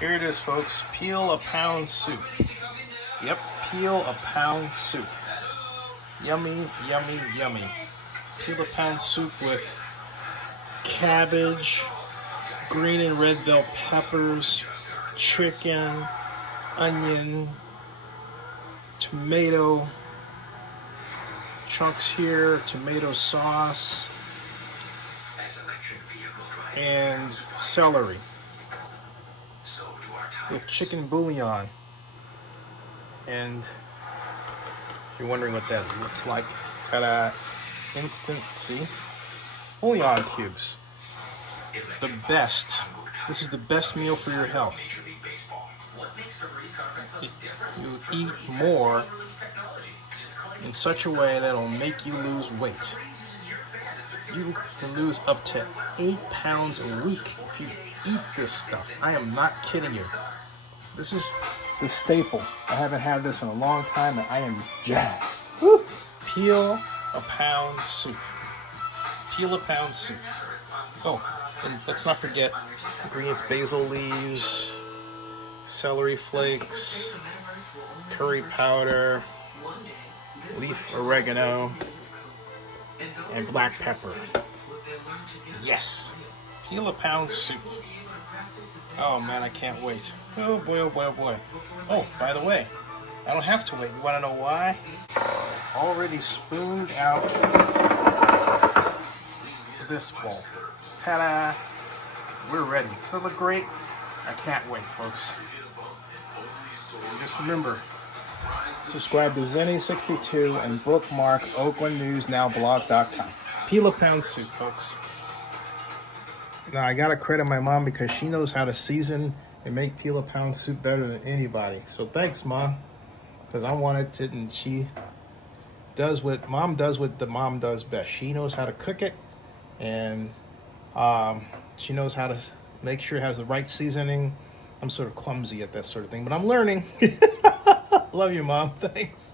Here it is, folks. Peel a pound soup. Yep, peel a pound soup. Yummy, yummy, yummy. Peel a pound soup with cabbage, green and red bell peppers, chicken, onion, tomato chunks here, tomato sauce, and celery with chicken bouillon. And if you're wondering what that looks like, ta-da, instant, see? Bouillon cubes. The best. This is the best meal for your health. You eat more in such a way that'll make you lose weight. You can lose up to 8 pounds a week if you eat this stuff. I am not kidding you. This is the staple. I haven't had this in a long time and I am jazzed. Woo! Peel a pound soup. Peel a pound soup. Oh, and let's not forget ingredients: basil leaves, celery flakes, curry powder, leaf oregano, and black pepper. Yes! Peel a pound soup. Oh man, I can't wait. Oh boy, oh boy, oh boy. Oh, by the way, I don't have to wait. You want to know why? Already spooned out this bowl. Ta-da! We're ready. Does it look great? I can't wait, folks. And just remember, subscribe to Zenny62 and bookmark oaklandnewsnowblog.com. Peel a pound soup, folks. Now, I gotta credit my mom because she knows how to season and make peel a pound soup better than anybody. So thanks, Mom, because I wanted to, and she does what Mom does what the mom does best. She knows how to cook it, and she knows how to make sure it has the right seasoning. I'm sort of clumsy at that sort of thing, but I'm learning. Love you, Mom. Thanks.